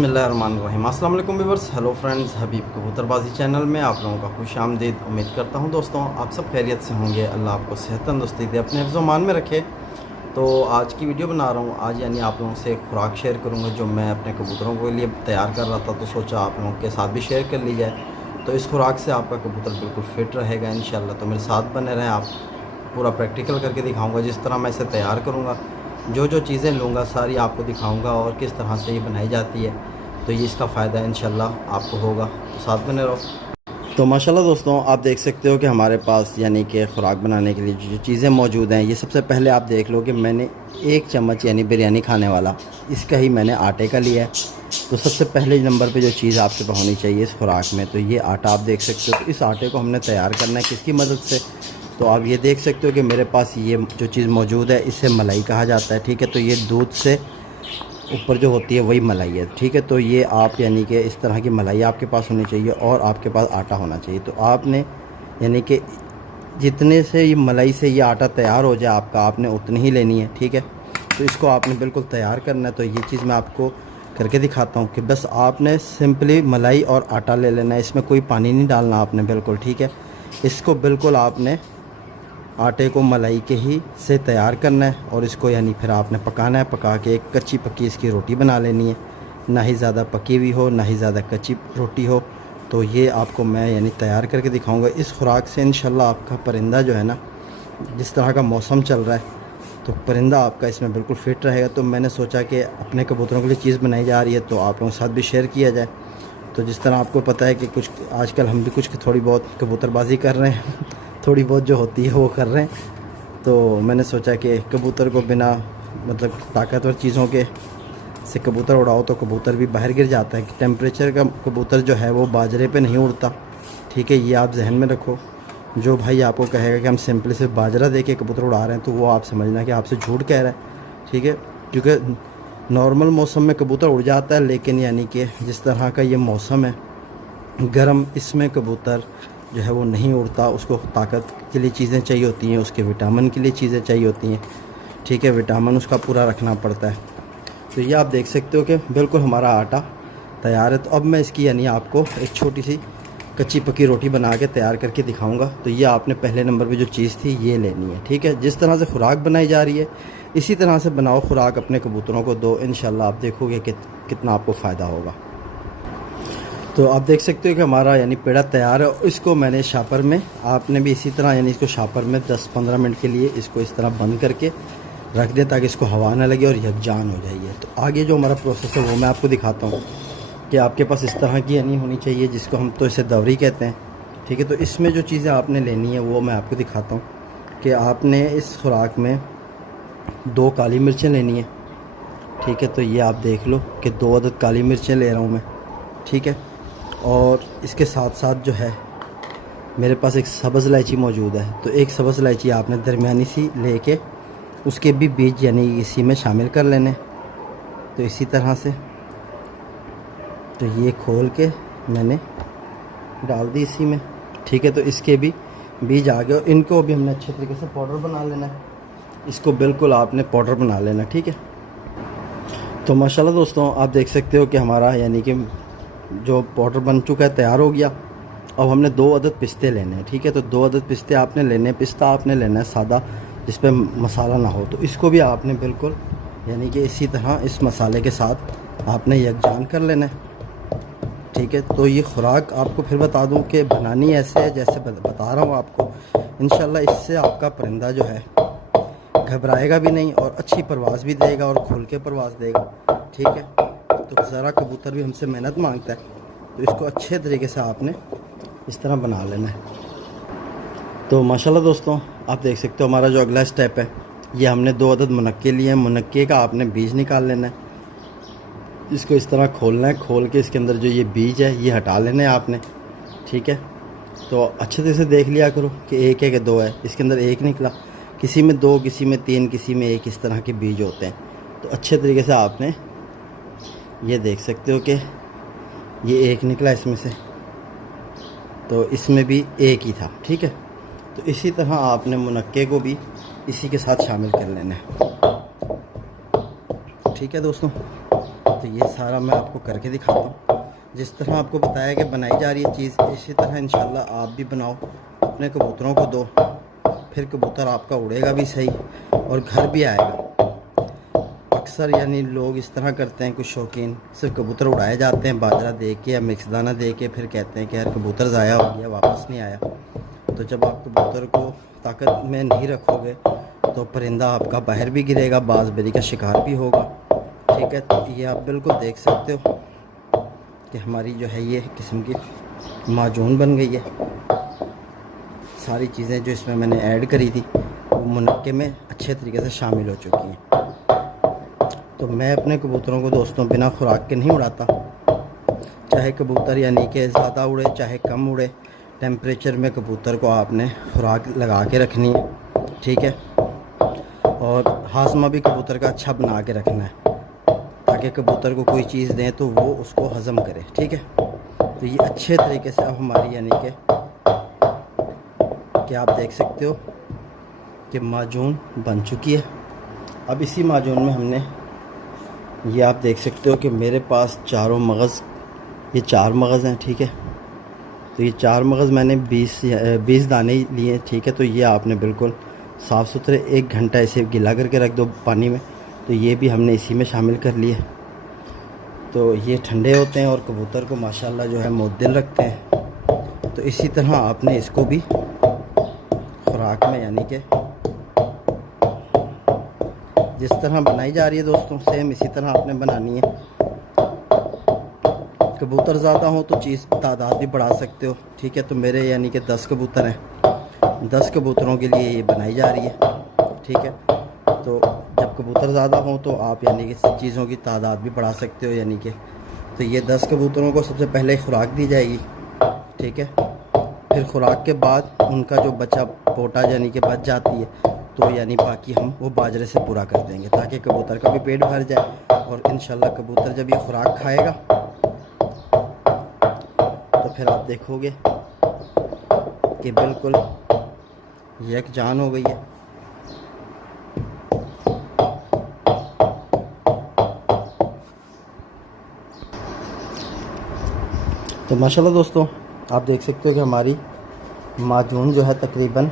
बिस्मिल्लाहिर्रहमानिर्रहीम। अस्सलाम वालेकुम व्यूअर्स, हेलो फ्रेंड्स, हबीब कबूतरबाजी चैनल में आप लोगों का खुश आमदीद। उम्मीद करता हूं दोस्तों आप सब खैरियत से होंगे। अल्लाह आपको सेहत तंदुरुस्ती दे, अपने हिफ्ज़ मान में रखे। तो आज की वीडियो बना रहा हूं। आज यानी आप लोगों से एक खुराक शेयर करूंगा जो मैं अपने कबूतरों के लिए तैयार कर रहा था, तो सोचा आप लोगों के साथ भी शेयर कर ली जाए। तो इस खुराक से आपका कबूतर बिल्कुल फिट रहेगा इंशाल्लाह। तो मेरे साथ बने रहें, आप पूरा प्रैक्टिकल करके दिखाऊँगा जिस तरह मैं इसे तैयार करूँगा। जो जो चीज़ें लूँगा सारी आपको दिखाऊँगा और किस तरह से ये बनाई जाती है। तो ये इसका फ़ायदा इंशाल्लाह आपको होगा, तो साथ बने रहो। तो माशाल्लाह दोस्तों, आप देख सकते हो कि हमारे पास यानी कि ख़ुराक बनाने के लिए जो चीज़ें मौजूद हैं, ये सबसे पहले आप देख लो कि मैंने 1 चम्मच यानी बिरयानी खाने वाला इसका ही मैंने आटे का लिया है। तो सबसे पहले नंबर पे जो चीज़ आपके पास होनी चाहिए इस खुराक में, तो ये आटा आप देख सकते हो। तो इस आटे को हमने तैयार करना है किसकी मदद से, तो आप ये देख सकते हो कि मेरे पास ये जो चीज़ मौजूद है इसे मलाई कहा जाता है। ठीक है, तो ये दूध से ऊपर जो होती है वही मलाई है। ठीक है, तो ये आप यानी कि इस तरह की मलाई आपके पास होनी चाहिए और आपके पास आटा होना चाहिए। तो आपने यानी कि जितने से ये मलाई से ये आटा तैयार हो जाए आपका, आपने उतनी ही लेनी है। ठीक है, तो इसको आपने बिल्कुल तैयार करना है। तो ये चीज़ मैं आपको करके दिखाता हूँ कि बस आपने सिंपली मलाई और आटा ले लेना है, इसमें कोई पानी नहीं डालना आपने बिल्कुल। ठीक है, इसको बिल्कुल आपने आटे को मलाई के ही से तैयार करना है और इसको यानी फिर आपने पकाना है। पका के एक कच्ची पक्की इसकी रोटी बना लेनी है, ना ही ज़्यादा पकी हुई हो ना ही ज़्यादा कच्ची रोटी हो। तो ये आपको मैं यानी तैयार करके दिखाऊंगा। इस खुराक से इंशाल्लाह आपका परिंदा जो है ना, जिस तरह का मौसम चल रहा है तो परिंदा आपका इसमें बिल्कुल फिट रहेगा। तो मैंने सोचा कि अपने कबूतरों के लिए चीज़ बनाई जा रही है तो आप लोगों के साथ भी शेयर किया जाए। तो जिस तरह आपको पता है कि कुछ आजकल हम भी कुछ थोड़ी बहुत कबूतरबाजी कर रहे हैं थोड़ी बहुत जो होती है वो कर रहे हैं। तो मैंने सोचा कि कबूतर को बिना मतलब ताकतवर चीज़ों के से कबूतर उड़ाओ तो कबूतर भी बाहर गिर जाता है। कि टेम्परेचर का कबूतर जो है वो बाजरे पे नहीं उड़ता। ठीक है, ये आप जहन में रखो। जो भाई आपको कहेगा कि हम सिंपली सिर्फ बाजरा दे के कबूतर उड़ा रहे हैं तो वो आप समझना कि आपसे झूठ कह रहा है। ठीक है, क्योंकि नॉर्मल मौसम में कबूतर उड़ जाता है, लेकिन यानी कि जिस तरह का ये मौसम है गर्म, इसमें कबूतर जो है वो नहीं उड़ता। उसको ताकत के लिए चीज़ें चाहिए होती हैं, उसके विटामिन के लिए चीज़ें चाहिए होती हैं। ठीक है, विटामिन उसका पूरा रखना पड़ता है। तो ये आप देख सकते हो कि बिल्कुल हमारा आटा तैयार है। तो अब मैं इसकी यानी आपको एक छोटी सी कच्ची पक्की रोटी बना के तैयार करके दिखाऊंगा। तो ये आपने पहले नंबर पे जो चीज़ थी ये लेनी है। ठीक है, जिस तरह से खुराक बनाई जा रही है इसी तरह से बनाओ खुराक, अपने कबूतरों को दो, इंशाल्लाह आप देखोगे कि कितना आपको फ़ायदा होगा। तो आप देख सकते हो कि हमारा यानी पेड़ा तैयार है। इसको मैंने शापर में, आपने भी इसी तरह यानी इसको शापर में 10-15 मिनट के लिए इसको इस तरह बंद करके रख दें ताकि इसको हवा ना लगे और यकजान हो जाइए। तो आगे जो हमारा प्रोसेस है वो मैं आपको दिखाता हूँ कि आपके पास इस तरह की यानी होनी चाहिए, जिसको हम तो इसे दवरी कहते हैं। ठीक है, तो इसमें जो चीज़ें आपने लेनी है वो मैं आपको दिखाता हूँ कि आपने इस खुराक में 2 काली मिर्चें लेनी है। ठीक है, तो ये आप देख लो कि 2 अदद काली मिर्चें ले रहा हूँ मैं। ठीक है, और इसके साथ साथ जो है मेरे पास एक सब्ज़ इलायची मौजूद है। तो एक सब्ज़ इलायची आपने दरमियानी सी लेके उसके भी बीज यानी इसी में शामिल कर लेने। तो इसी तरह से तो ये खोल के मैंने डाल दी इसी में। ठीक है, तो इसके भी बीज आ गए और इनको भी हमने अच्छे तरीके से पाउडर बना लेना है। इसको बिल्कुल आपने पाउडर बना लेना। ठीक है, तो माशाल्लाह दोस्तों आप देख सकते हो कि हमारा यानी कि जो पाउडर बन चुका है, तैयार हो गया। अब हमने 2 अदद पिस्ते लेने हैं। ठीक है, तो 2 अदद पिस्ते आपने लेने हैं। पिस्ता आपने लेना है सादा, जिस पे मसाला ना हो। तो इसको भी आपने बिल्कुल यानी कि इसी तरह इस मसाले के साथ आपने यकजान कर लेना है। ठीक है, तो ये खुराक आपको फिर बता दूं कि बनानी ऐसे है जैसे बता रहा हूँ आपको। इंशाल्लाह इससे आपका परिंदा जो है घबराएगा भी नहीं और अच्छी परवाज़ भी देगा और खुल के परवाज़ देगा। ठीक है, तो ज़रा कबूतर भी हमसे मेहनत मांगता है, तो इसको अच्छे तरीके से आपने इस तरह बना लेना है। तो माशाल्लाह दोस्तों आप देख सकते हो हमारा जो अगला स्टेप है, ये हमने 2 अदद मुनक्के लिए हैं। मुनक्के का आपने बीज निकाल लेना है। इसको इस तरह खोलना है, खोल के इसके अंदर जो ये बीज है ये हटा लेने हैं आपने। ठीक है, तो अच्छे तरह से देख लिया करो कि 1 है कि 2 है। इसके अंदर 1 निकला, किसी में 2, किसी में 3, किसी में 1, इस तरह के बीज होते हैं। तो अच्छे तरीके से आपने ये देख सकते हो कि ये 1 निकला इसमें से, तो इसमें भी 1 ही था। ठीक है, तो इसी तरह आपने मुनक्के को भी इसी के साथ शामिल कर लेना है। ठीक है दोस्तों, तो ये सारा मैं आपको करके दिखाता हूँ। जिस तरह आपको बताया कि बनाई जा रही है चीज़, इसी तरह इंशाल्लाह आप भी बनाओ, अपने कबूतरों को दो, फिर कबूतर आपका उड़ेगा भी सही और घर भी आएगा। अक्सर यानी लोग इस तरह करते हैं, कुछ शौकीन सिर्फ कबूतर उड़ाए जाते हैं बाजरा दे के या मिक्स दाना दे के, फिर कहते हैं कि यार कबूतर ज़ाया हो गया, वापस नहीं आया। तो जब आप कबूतर को ताकत में नहीं रखोगे तो परिंदा आपका बाहर भी गिरेगा, बाज़बेरी का शिकार भी होगा। ठीक है, तो ये आप बिल्कुल देख सकते हो कि हमारी जो है ये किस्म की माजून बन गई है। सारी चीज़ें जो इसमें मैंने ऐड करी थी वो मुनक्के में अच्छे तरीके से शामिल हो चुकी हैं। तो मैं अपने कबूतरों को दोस्तों बिना खुराक के नहीं उड़ाता। चाहे कबूतर यानी कि ज़्यादा उड़े चाहे कम उड़े, टेम्परेचर में कबूतर को आपने खुराक लगा के रखनी है। ठीक है, और हाजमा भी कबूतर का अच्छा बना के रखना है ताकि कबूतर को कोई चीज़ दें तो वो उसको हज़म करे। ठीक है, तो ये अच्छे तरीके से अब हमारी यानी कि आप देख सकते हो कि माजून बन चुकी है। अब इसी माजून में हमने ये आप देख सकते हो कि मेरे पास चारों मगज़, ये 4 मगज़ हैं। ठीक है, तो ये 4 मगज़ मैंने 20 दाने लिए। ठीक है, तो ये आपने बिल्कुल साफ़ सुथरे 1 घंटा ऐसे गिला करके रख दो पानी में। तो ये भी हमने इसी में शामिल कर लिए। तो ये ठंडे होते हैं और कबूतर को माशाल्लाह जो है मुअद्दिल रखते हैं। तो इसी तरह आपने इसको भी खुराक में यानी कि जिस तरह बनाई जा रही है दोस्तों, सेम इसी तरह आपने बनानी है। कबूतर ज़्यादा हो तो चीज़ तादाद भी बढ़ा सकते हो। ठीक है, तो मेरे यानी कि 10 कबूतर हैं, 10 कबूतरों के लिए ये बनाई जा रही है। ठीक है, तो जब कबूतर ज़्यादा हो तो आप यानी कि चीज़ों की तादाद भी बढ़ा सकते हो। यानी कि तो ये 10 कबूतरों को सबसे पहले खुराक दी जाएगी। ठीक है, फिर खुराक के बाद उनका जो बचा पोटा यानी कि बच जाती है, तो यानी बाकी हम वो बाजरे से पूरा कर देंगे ताकि कबूतर का भी पेट भर जाए। और इंशाल्लाह कबूतर जब ये खुराक खाएगा तो फिर आप देखोगे कि बिल्कुल यकजान हो गई है। तो माशाल्लाह दोस्तों आप देख सकते हो कि हमारी माजून जो है तकरीबन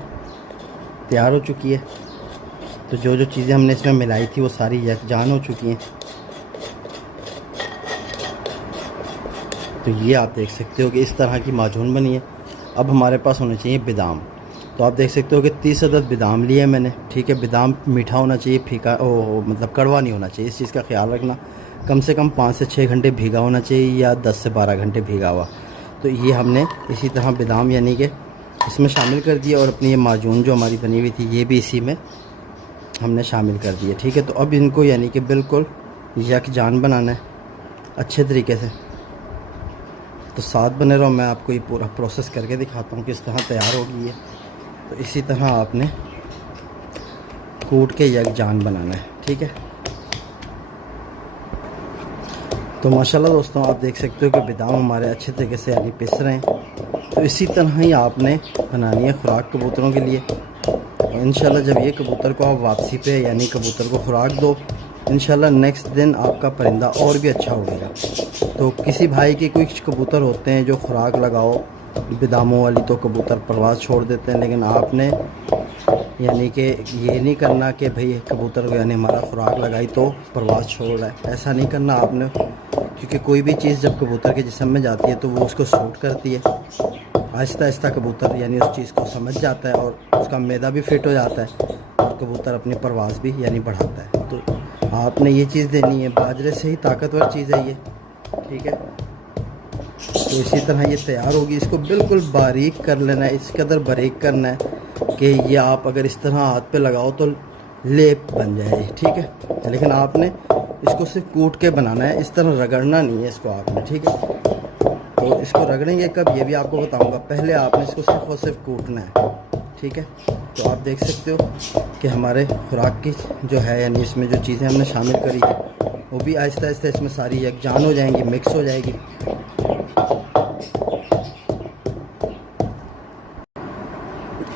तैयार हो चुकी है। तो जो जो चीज़ें हमने इसमें मिलाई थी वो सारी यकजान हो चुकी हैं। तो ये आप देख सकते हो कि इस तरह की माजून बनी है। अब हमारे पास होने चाहिए बादाम। तो आप देख सकते हो कि 30 अदद बादाम लिए मैंने। ठीक है, बादाम मीठा होना चाहिए, फीका मतलब कड़वा नहीं होना चाहिए। इस चीज़ का ख्याल रखना। कम से कम 5 से 6 घंटे भीगा होना चाहिए या 10 से 12 घंटे भीगा हुआ। तो ये हमने इसी तरह बादाम यानी कि इसमें शामिल कर दिया और अपनी ये माजून जो हमारी बनी हुई थी ये भी इसी में हमने शामिल कर दिए। ठीक है, तो अब इनको यानी कि बिल्कुल यकजान बनाना है अच्छे तरीके से। तो साथ बने रहो, मैं आपको ये पूरा प्रोसेस करके दिखाता हूँ किस तरह तैयार होगी ये। तो इसी तरह आपने कूट के यकजान बनाना है। ठीक है, तो माशाल्लाह दोस्तों आप देख सकते हो कि बादाम हमारे अच्छे तरीके से यानी पिस रहे हैं। तो इसी तरह ही आपने बनानी है खुराक कबूतरों के लिए। और इंशाल्लाह जब ये कबूतर को आप वापसी पे यानी कबूतर को खुराक दो, इंशाल्लाह नेक्स्ट दिन आपका परिंदा और भी अच्छा होगा। तो किसी भाई के कुछ कबूतर होते हैं जो खुराक लगाओ बादामों वाली तो कबूतर परवाज़ छोड़ देते हैं, लेकिन आपने यानी कि ये नहीं करना कि भाई कबूतर को यानी हमारा खुराक लगाई तो परवाज़ छोड़ रहा है। ऐसा नहीं करना आपने, क्योंकि कोई भी चीज़ जब कबूतर के जिस्म में जाती है तो वो उसको सूट करती है। आहिस्ता आहिस्ता कबूतर यानी उस चीज़ को समझ जाता है और उसका मैदा भी फिट हो जाता है और कबूतर अपनी परवाज़ भी यानी बढ़ाता है। तो आपने ये चीज़ देनी है, बाजरे से ही ताकतवर चीज़ है ये। ठीक है, तो इसी तरह ये तैयार होगी। इसको बिल्कुल बारीक कर लेना है, इस कदर बारीक करना है कि ये आप अगर इस तरह हाथ पे लगाओ तो लेप बन जाए। ठीक है, लेकिन आपने इसको सिर्फ कूट के बनाना है, इस तरह रगड़ना नहीं है इसको आपने। ठीक है, तो इसको रगड़ेंगे कब ये भी आपको बताऊंगा, पहले आपने इसको सिर्फ और सिर्फ कूटना है। ठीक है, तो आप देख सकते हो कि हमारे खुराक की जो है यानी इसमें जो चीज़ें हमने शामिल करी है वो भी आहिस्ता आहिस्ता इसमें सारी यकजान हो जाएंगी, मिक्स हो जाएगी।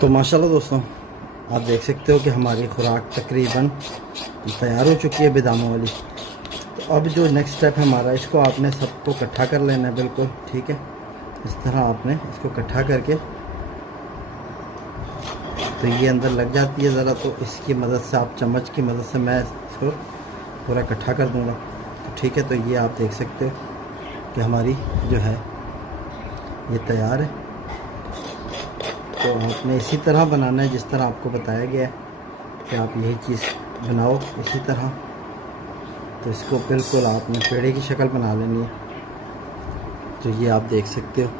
तो माशाल्लाह दोस्तों आप देख सकते हो कि हमारी खुराक तकरीबन तैयार हो चुकी है बादामों वाली। तो अब जो नेक्स्ट स्टेप है हमारा, इसको आपने सबको इकट्ठा कर लेना है बिल्कुल, ठीक है। इस तरह आपने इसको इकट्ठा करके, तो ये अंदर लग जाती है ज़रा, तो इसकी मदद से आप चम्मच की मदद से मैं इसको पूरा इकट्ठा कर दूँगा, तो ठीक है। तो ये आप देख सकते हो कि हमारी जो है ये तैयार है। तो आपने इसी तरह बनाना है जिस तरह आपको बताया गया है कि आप यही चीज़ बनाओ इसी तरह। तो इसको बिल्कुल आपने पेड़े की शक्ल बना लेनी है। तो ये आप देख सकते हो,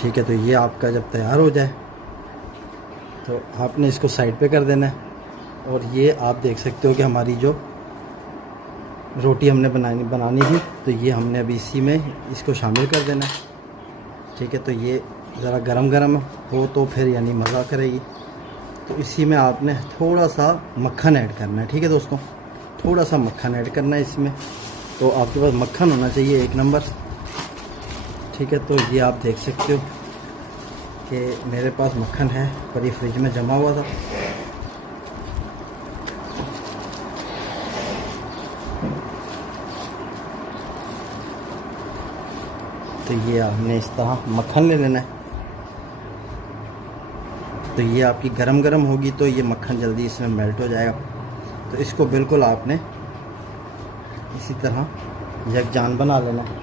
ठीक है। तो ये आपका जब तैयार हो जाए तो आपने इसको साइड पे कर देना है। और ये आप देख सकते हो कि हमारी जो रोटी हमने बनानी थी, तो ये हमने अभी इसी में इसको शामिल कर देना है, ठीक है। तो ये ज़रा गरम गरम हो तो फिर यानी मज़ा करेगी। तो इसी में आपने थोड़ा सा मक्खन ऐड करना है, ठीक है दोस्तों, थोड़ा सा मक्खन ऐड करना है इसमें। तो आपके पास मक्खन होना चाहिए 1 नंबर, ठीक है। तो ये आप देख सकते हो कि मेरे पास मक्खन है पर ये फ्रिज में जमा हुआ था। तो ये आपने इस तरह मक्खन ले लेना है। तो ये आपकी गरम गरम होगी तो ये मक्खन जल्दी इसमें मेल्ट हो जाएगा। तो इसको बिल्कुल आपने इसी तरह यकजान बना लेना है।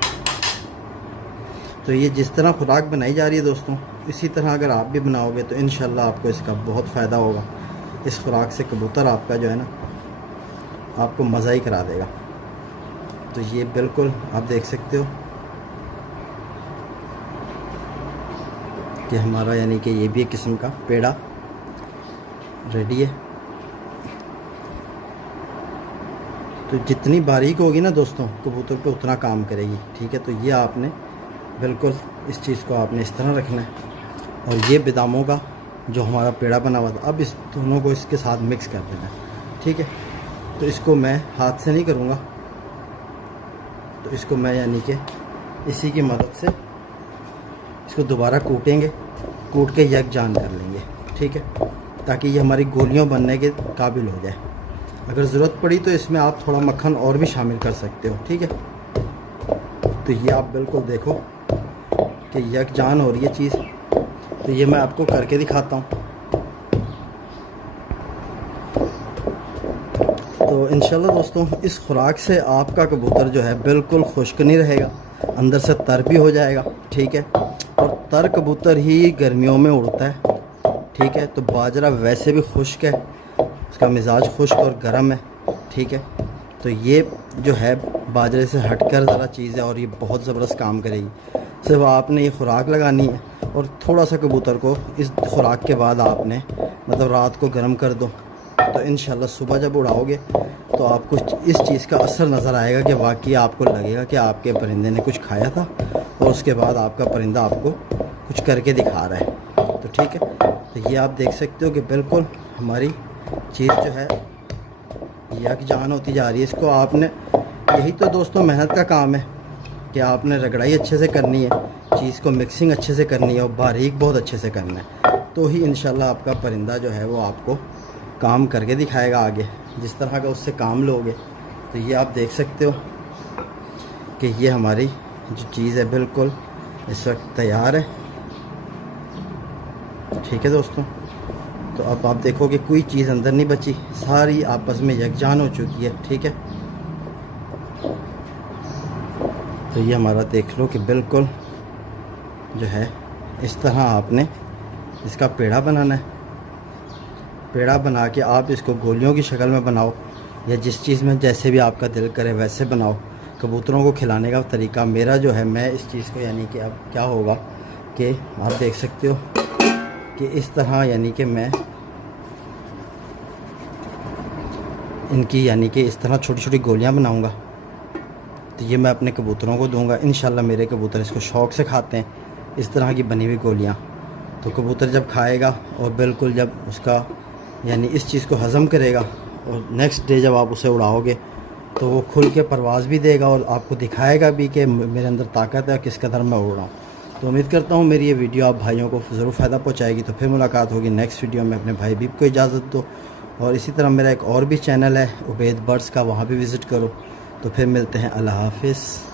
तो ये जिस तरह खुराक बनाई जा रही है दोस्तों, इसी तरह अगर आप भी बनाओगे तो इंशाल्लाह आपको इसका बहुत फ़ायदा होगा। इस खुराक से कबूतर आपका जो है ना, आपको मज़ा ही करा देगा। तो ये बिल्कुल आप देख सकते हो कि हमारा यानी कि ये भी एक किस्म का पेड़ा रेडी है। तो जितनी बारीक होगी ना दोस्तों कबूतर पे उतना काम करेगी, ठीक है। तो ये आपने बिल्कुल इस चीज़ को आपने इस तरह रखना है। और ये बादामों का जो हमारा पेड़ा बना हुआ था, अब इस दोनों को इसके साथ मिक्स कर देना है, ठीक है। तो इसको मैं हाथ से नहीं करूँगा, तो इसको मैं यानी कि इसी की मदद से इसको दोबारा कूटेंगे, कूट के यकजान कर लेंगे, ठीक है, ताकि ये हमारी गोलियों बनने के काबिल हो जाए। अगर ज़रूरत पड़ी तो इसमें आप थोड़ा मक्खन और भी शामिल कर सकते हो, ठीक है। तो ये आप बिल्कुल देखो कि यकजान हो रही है चीज़। तो ये मैं आपको करके दिखाता हूँ। तो इंशाल्लाह दोस्तों इस खुराक से आपका कबूतर जो है बिल्कुल खुश्क नहीं रहेगा, अंदर से तर भी हो जाएगा, ठीक है। और तर कबूतर ही गर्मियों में उड़ता है, ठीक है। तो बाजरा वैसे भी खुश्क है, उसका मिजाज खुश्क और गर्म है, ठीक है। तो ये जो है बाजरे से हटकर ज़रा चीज़ है और ये बहुत ज़बरदस्त काम करेगी। सिर्फ आपने ये खुराक लगानी है और थोड़ा सा कबूतर को इस खुराक के बाद आपने मतलब रात को गर्म कर दो, तो इंशाल्लाह सुबह जब उड़ाओगे तो आपको इस चीज़ का असर नज़र आएगा कि वाकई आपको लगेगा कि आपके परिंदे ने कुछ खाया था और उसके बाद आपका परिंदा आपको कुछ करके दिखा रहा है। तो ठीक है, तो ये आप देख सकते हो कि बिल्कुल हमारी चीज़ जो है यकजान होती जा रही है। इसको आपने, यही तो दोस्तों मेहनत का काम है कि आपने रगड़ाई अच्छे से करनी है, चीज़ को मिक्सिंग अच्छे से करनी है और बारीक बहुत अच्छे से करना है, तो ही इंशाल्लाह आपका परिंदा जो है वो आपको काम करके दिखाएगा आगे। जिस तरह का उससे काम लोगे, तो ये आप देख सकते हो कि ये हमारी जो चीज़ है बिल्कुल इस वक्त तैयार है। ठीक है दोस्तों, तो अब आप देखो कि कोई चीज़ अंदर नहीं बची, सारी आपस में यकजान हो चुकी है। ठीक है, तो ये हमारा देख लो कि बिल्कुल जो है इस तरह आपने इसका पेड़ा बनाना है। पेड़ा बना के आप इसको गोलियों की शक्ल में बनाओ या जिस चीज़ में जैसे भी आपका दिल करे वैसे बनाओ। कबूतरों को खिलाने का तरीका मेरा जो है, मैं इस चीज़ को यानी कि अब क्या होगा कि आप देख सकते हो कि इस तरह यानी कि मैं इनकी यानी कि इस तरह छोटी छोटी गोलियां बनाऊंगा, तो ये मैं अपने कबूतरों को दूंगा। इंशाल्लाह मेरे कबूतर इसको शौक़ से खाते हैं, इस तरह की बनी हुई गोलियां। तो कबूतर जब खाएगा और बिल्कुल जब उसका यानी इस चीज़ को हज़म करेगा और नेक्स्ट डे जब आप उसे उड़ाओगे तो वो खुल के परवाज़ भी देगा और आपको दिखाएगा भी कि मेरे अंदर ताकत है, किस कदर मैं उड़ रहा हूँ। तो उम्मीद करता हूँ मेरी ये वीडियो आप भाइयों को ज़रूर फ़ायदा पहुँचाएगी। तो फिर मुलाकात होगी नेक्स्ट वीडियो में। अपने भाई बीप को इजाज़त दो और इसी तरह मेरा एक और भी चैनल है उबैद बर्ड्स का, वहाँ भी विज़िट करो। तो फिर मिलते हैं, अल्लाह हाफिज़।